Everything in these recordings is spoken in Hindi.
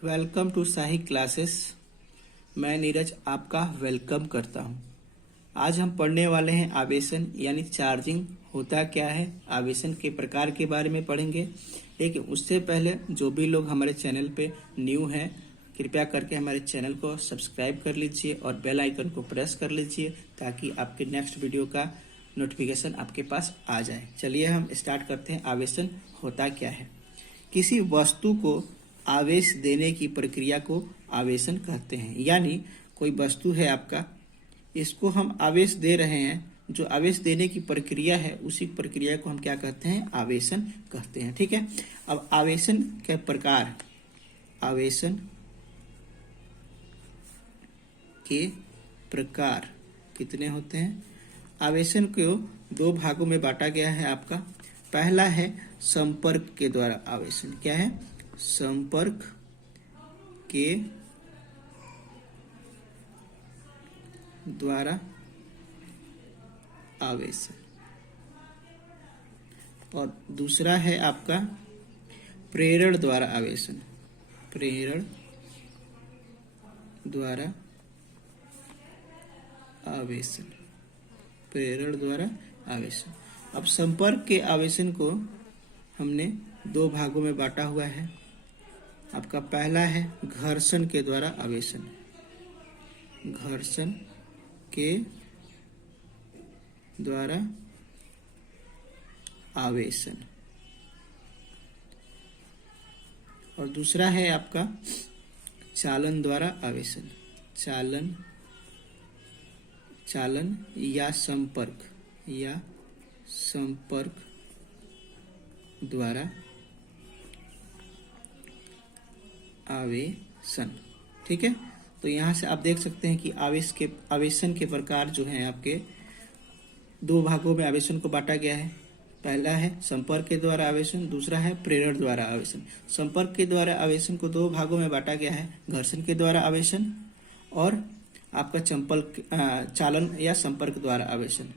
Welcome to Sahi classes. मैं नीरज आपका वेलकम करता हूं। आज हम पढ़ने वाले हैं आवेशन यानी चार्जिंग होता क्या है, आवेशन के प्रकार के बारे में पढ़ेंगे। लेकिन उससे पहले जो भी लोग हमारे चैनल पे न्यू हैं, कृपया करके हमारे चैनल को सब्सक्राइब कर लीजिए और बेल आइकन को प्रेस कर लीजिए ताकि आपके नेक्स्ट वीडियो का नोटिफिकेशन आपके पास आ जाए। चलिए हम स्टार्ट करते हैं। आवेशन होता क्या है। किसी वस्तु को आवेश देने की प्रक्रिया को आवेशन कहते हैं। यानी कोई वस्तु है आपका, इसको हम आवेश दे रहे हैं, जो आवेश देने की प्रक्रिया है उसी प्रक्रिया को हम क्या कहते हैं, आवेशन कहते हैं। ठीक है। अब आवेशन के प्रकार, आवेशन के प्रकार कितने होते हैं। आवेशन को दो भागों में बांटा गया है आपका। पहला है संपर्क के द्वारा आवेशन। क्या है, संपर्क के द्वारा आवेशन। और दूसरा है आपका प्रेरण द्वारा आवेशन। प्रेरण द्वारा आवेशन, प्रेरण द्वारा आवेशन। अब संपर्क के आवेशन को हमने दो भागों में बांटा हुआ है। आपका पहला है घर्षण के द्वारा आवेशन। घर्षण के द्वारा आवेशन। और दूसरा है आपका चालन द्वारा आवेशन। चालन, चालन या संपर्क, या संपर्क द्वारा आवेशन। ठीक है। तो यहां से आप देख सकते हैं कि आवेशन के प्रकार जो हैं आपके दो भागों में आवेशन को बांटा गया है। पहला है संपर्क के द्वारा आवेशन, दूसरा है प्रेरण द्वारा आवेशन। संपर्क के द्वारा आवेशन को दो भागों में बांटा गया है, घर्षण के द्वारा आवेशन और आपका चालन या संपर्क द्वारा आवेशन।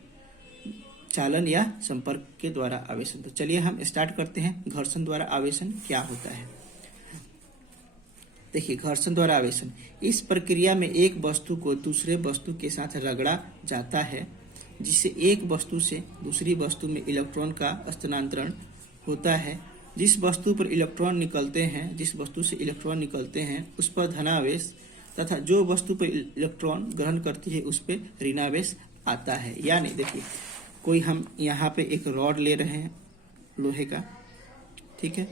चालन या संपर्क के द्वारा आवेशन। तो चलिए हम स्टार्ट करते हैं। घर्षण द्वारा आवेशन क्या होता है। देखिए, घर्षण द्वारा आवेशन, इस प्रक्रिया में एक वस्तु को दूसरे वस्तु के साथ रगड़ा जाता है, जिससे एक वस्तु से दूसरी वस्तु में इलेक्ट्रॉन का स्थानांतरण होता है। जिस वस्तु पर इलेक्ट्रॉन निकलते हैं, जिस वस्तु से इलेक्ट्रॉन निकलते हैं उस पर धनावेश तथा जो वस्तु पर इलेक्ट्रॉन ग्रहण करती है उस पर ऋणावेश आता है। यानी देखिए, कोई हम यहाँ पे एक रॉड ले रहे हैं लोहे का, ठीक है,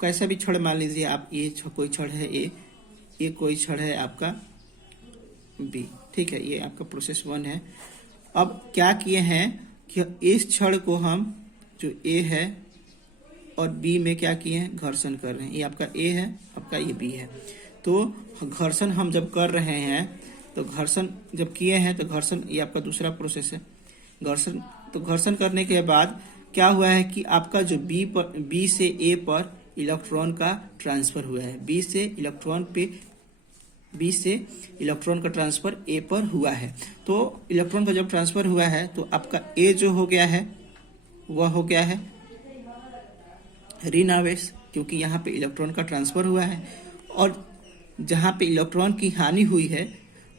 कैसा भी छड़ मान लीजिए आप। ये कोई छड़ है ए, ये कोई छड़ है आपका बी। ठीक है, ये आपका प्रोसेस 1 है। अब क्या किए हैं कि इस छड़ को हम, जो ए है और बी में क्या किए हैं, घर्षण कर रहे हैं। ये आपका ए है, आपका ये बी है। तो घर्षण हम जब कर रहे हैं, तो घर्षण जब किए हैं तो घर्षण, ये आपका दूसरा प्रोसेस है घर्षण। तो घर्षण करने के बाद क्या हुआ है कि आपका जो बी से ए पर इलेक्ट्रॉन का ट्रांसफर हुआ है। बी से इलेक्ट्रॉन का ट्रांसफर ए पर हुआ है। तो इलेक्ट्रॉन का जब ट्रांसफर हुआ है तो आपका ए जो हो गया है वह हो गया है ऋण आवेश, क्योंकि यहाँ पे इलेक्ट्रॉन का ट्रांसफर हुआ है। और जहाँ पे इलेक्ट्रॉन की हानि हुई है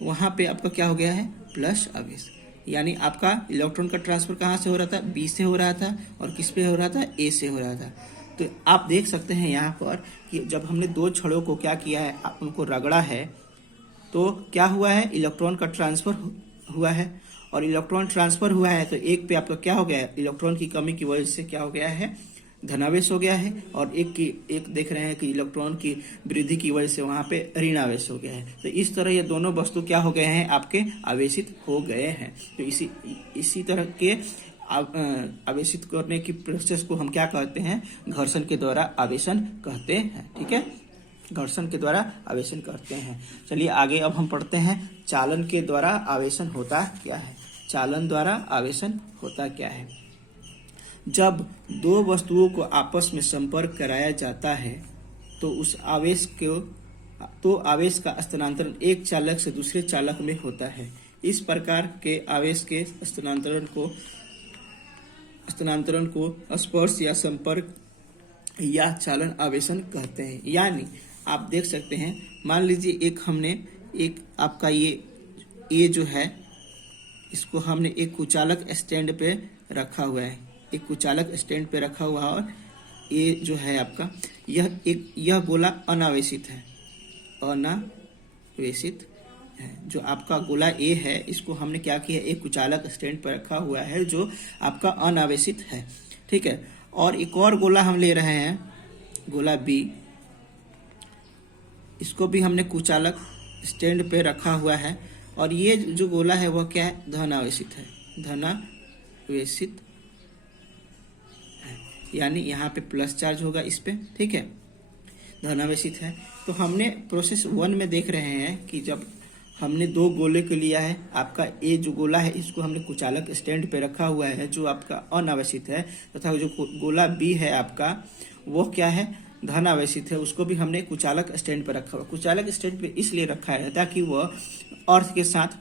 वहां पे आपका क्या हो गया है, प्लस आवेश। यानी आपका इलेक्ट्रॉन का ट्रांसफर कहाँ से हो रहा था, बी से हो रहा था, और किस पे हो रहा था, ए से हो रहा था। तो आप देख सकते हैं यहाँ पर कि जब हमने दो छड़ों को क्या किया है, उनको रगड़ा है, तो क्या हुआ है, इलेक्ट्रॉन का ट्रांसफर हुआ है। और इलेक्ट्रॉन ट्रांसफर हुआ है तो एक पे आपका क्या हो गया है, इलेक्ट्रॉन की कमी की वजह से क्या हो गया है, धनावेश हो गया है। और एक देख रहे हैं कि इलेक्ट्रॉन की वृद्धि की वजह से वहां पे ऋणावेश हो गया है। तो इस तरह ये दोनों वस्तु क्या हो गए हैं, आपके आवेशित हो गए हैं। तो इसी तरह के आवेशित करने की प्रोसेस को हम क्या कहते हैं, घर्षण के द्वारा आवेशन कहते हैं। ठीक है, घर्षण के द्वारा आवेशन करते हैं। चलिए आगे अब हम पढ़ते हैं चालन के द्वारा आवेशन होता क्या है। चालन द्वारा आवेशन होता क्या है। जब दो वस्तुओं को आपस में संपर्क कराया जाता है तो आवेश का स्थानांतरण एक चालक से दूसरे चालक में होता है। इस प्रकार के आवेश के स्थानांतरण को स्पर्श या संपर्क या चालन आवेशन कहते हैं। यानी आप देख सकते हैं, मान लीजिए एक आपका ये ए जो है, इसको हमने एक कुचालक स्टैंड पे रखा हुआ है, एक कुचालक स्टैंड पे रखा हुआ है, और ए जो है आपका यह गोला अनावेशित है, अनावेशित है। जो आपका गोला ए है, इसको हमने क्या किया, एक कुचालक स्टैंड पर रखा हुआ है जो आपका अनावेशित है, ठीक है। और एक और गोला हम ले रहे हैं, गोला बी, इसको भी हमने कुचालक स्टैंड पे रखा हुआ है, और ये जो गोला है वह क्या है, धनावेशित है, धनावेशित है, यानी यहाँ पे प्लस चार्ज होगा इस पे, ठीक है, धनावेशित है। तो हमने प्रोसेस 1 में देख रहे हैं कि जब हमने दो गोले को लिया है, आपका ए जो गोला है इसको हमने कुचालक स्टैंड पे रखा हुआ है जो आपका अनावेशित है, तथा जो गोला बी है आपका वो क्या है, धनावेशित है, उसको भी हमने कुचालक स्टैंड पे रखा हुआ। कुचालक स्टैंड पे इसलिए रखा है ताकि वह अर्थ के साथ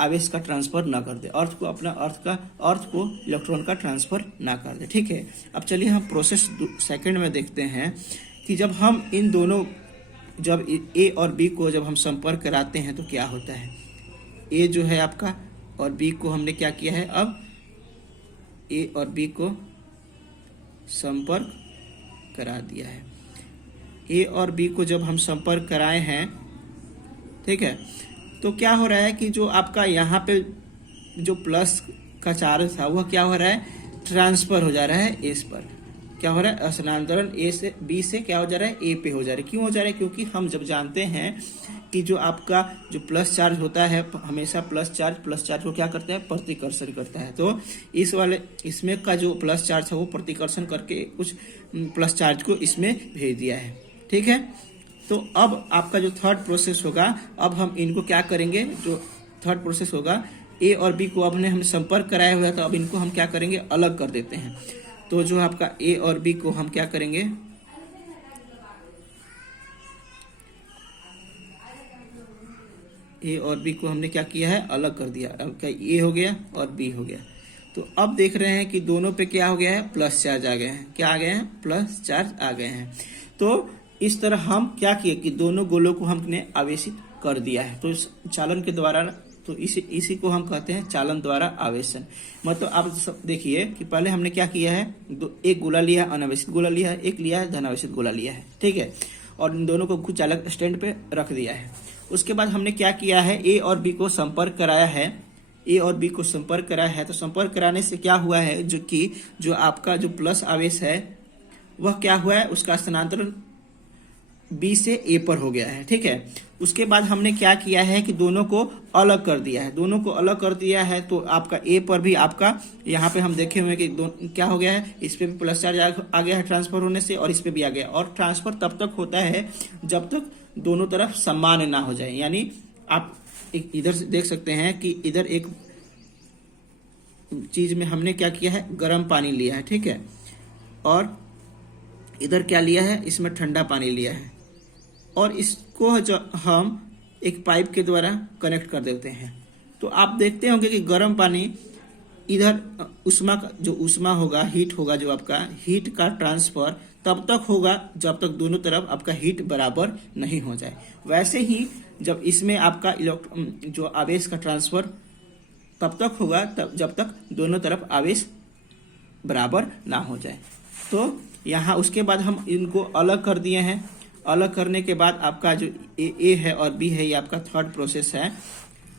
आवेश का ट्रांसफर ना कर दे, अर्थ को इलेक्ट्रॉन का ट्रांसफर ना कर दे, ठीक है। अब चलिए हम प्रोसेस सेकंड में देखते हैं कि जब हम इन दोनों, जब ए और बी को जब हम संपर्क कराते हैं तो क्या होता है। ए जो है आपका और बी को हमने क्या किया है, अब ए और बी को संपर्क करा दिया है। ए और बी को जब हम संपर्क कराए हैं, ठीक है, तो क्या हो रहा है कि जो आपका यहाँ पे जो प्लस का चार्ज था वह क्या हो रहा है, ट्रांसफर हो जा रहा है एस पर, क्या हो रहा है, स्थानांतरण ए से बी से क्या हो जा रहा है, ए पे हो जा रहा है। क्यों हो जा रहा है, क्योंकि हम जब जानते हैं कि जो आपका जो प्लस चार्ज होता है हमेशा प्लस चार्ज को क्या करता है, प्रतिकर्षण करता है। तो इसमें का जो प्लस चार्ज है वो प्रतिकर्षण करके कुछ प्लस चार्ज को इसमें भेज दिया है, ठीक है। तो अब आपका जो थर्ड प्रोसेस होगा, अब हम इनको क्या करेंगे, जो थर्ड प्रोसेस होगा, ए और बी को अब हम संपर्क कराया हुआ है, तो अब इनको हम क्या करेंगे, अलग कर देते हैं। तो जो आपका ए और बी को हम क्या करेंगे, ए और बी को हमने क्या किया है, अलग कर दिया। अब क्या ए हो गया और बी हो गया। तो अब देख रहे हैं कि दोनों पे क्या हो गया है, प्लस चार्ज आ गए हैं, क्या आ गए हैं, प्लस चार्ज आ गए हैं। तो इस तरह हम क्या किए कि दोनों गोलों को हमने आवेशित कर दिया है। तो इस चालन के द्वारा, तो इसी को हम कहते हैं चालन द्वारा आवेशन। मतलब आप देखिए कि पहले हमने क्या किया है, एक गोला लिया है, अनावेशित गोला लिया है, एक लिया है धनावेशित गोला लिया है, ठीक है, और इन दोनों को कुचालक स्टैंड पे रख दिया है। उसके बाद हमने क्या किया है, ए और बी को संपर्क कराया है, ए और बी को संपर्क कराया है। तो संपर्क कराने से क्या हुआ है, जो आपका जो प्लस आवेश है वह क्या हुआ है, उसका स्थानांतरण बी से ए पर हो गया है, ठीक है। उसके बाद हमने क्या किया है कि दोनों को अलग कर दिया है, दोनों को अलग कर दिया है। तो आपका ए पर भी आपका यहाँ पे हम देखे हुए कि क्या हो गया है, इस पे भी प्लस चार्ज आ गया है ट्रांसफर होने से, और इस पे भी आ गया। और ट्रांसफर तब तक होता है जब तक दोनों तरफ समान ना हो जाए। यानी आप इधर से देख सकते हैं कि इधर एक चीज में हमने क्या किया है, गर्म पानी लिया है, ठीक है, और इधर क्या लिया है, इसमें ठंडा पानी लिया है, और इसको जो हम एक पाइप के द्वारा कनेक्ट कर देते हैं। तो आप देखते होंगे कि गर्म पानी इधर उष्मा का जो उष्मा होगा, हीट होगा, जो आपका हीट का ट्रांसफर तब तक होगा जब तक दोनों तरफ आपका हीट बराबर नहीं हो जाए। वैसे ही जब इसमें आपका जो आवेश का ट्रांसफर तब तक होगा जब तक दोनों तरफ आवेश बराबर ना हो जाए। तो यहाँ उसके बाद हम इनको अलग कर दिए हैं। अलग करने के बाद आपका जो ए है और बी है, ये आपका थर्ड प्रोसेस है।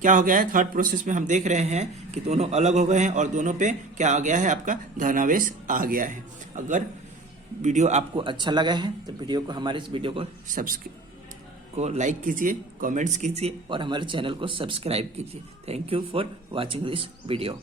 क्या हो गया है, थर्ड प्रोसेस में हम देख रहे हैं कि दोनों अलग हो गए हैं और दोनों पे क्या आ गया है, आपका धनावेश आ गया है। अगर वीडियो आपको अच्छा लगा है तो वीडियो को, हमारे इस वीडियो को लाइक कीजिए, कमेंट्स कीजिए और हमारे चैनल को सब्सक्राइब कीजिए। Thank you for watching this video.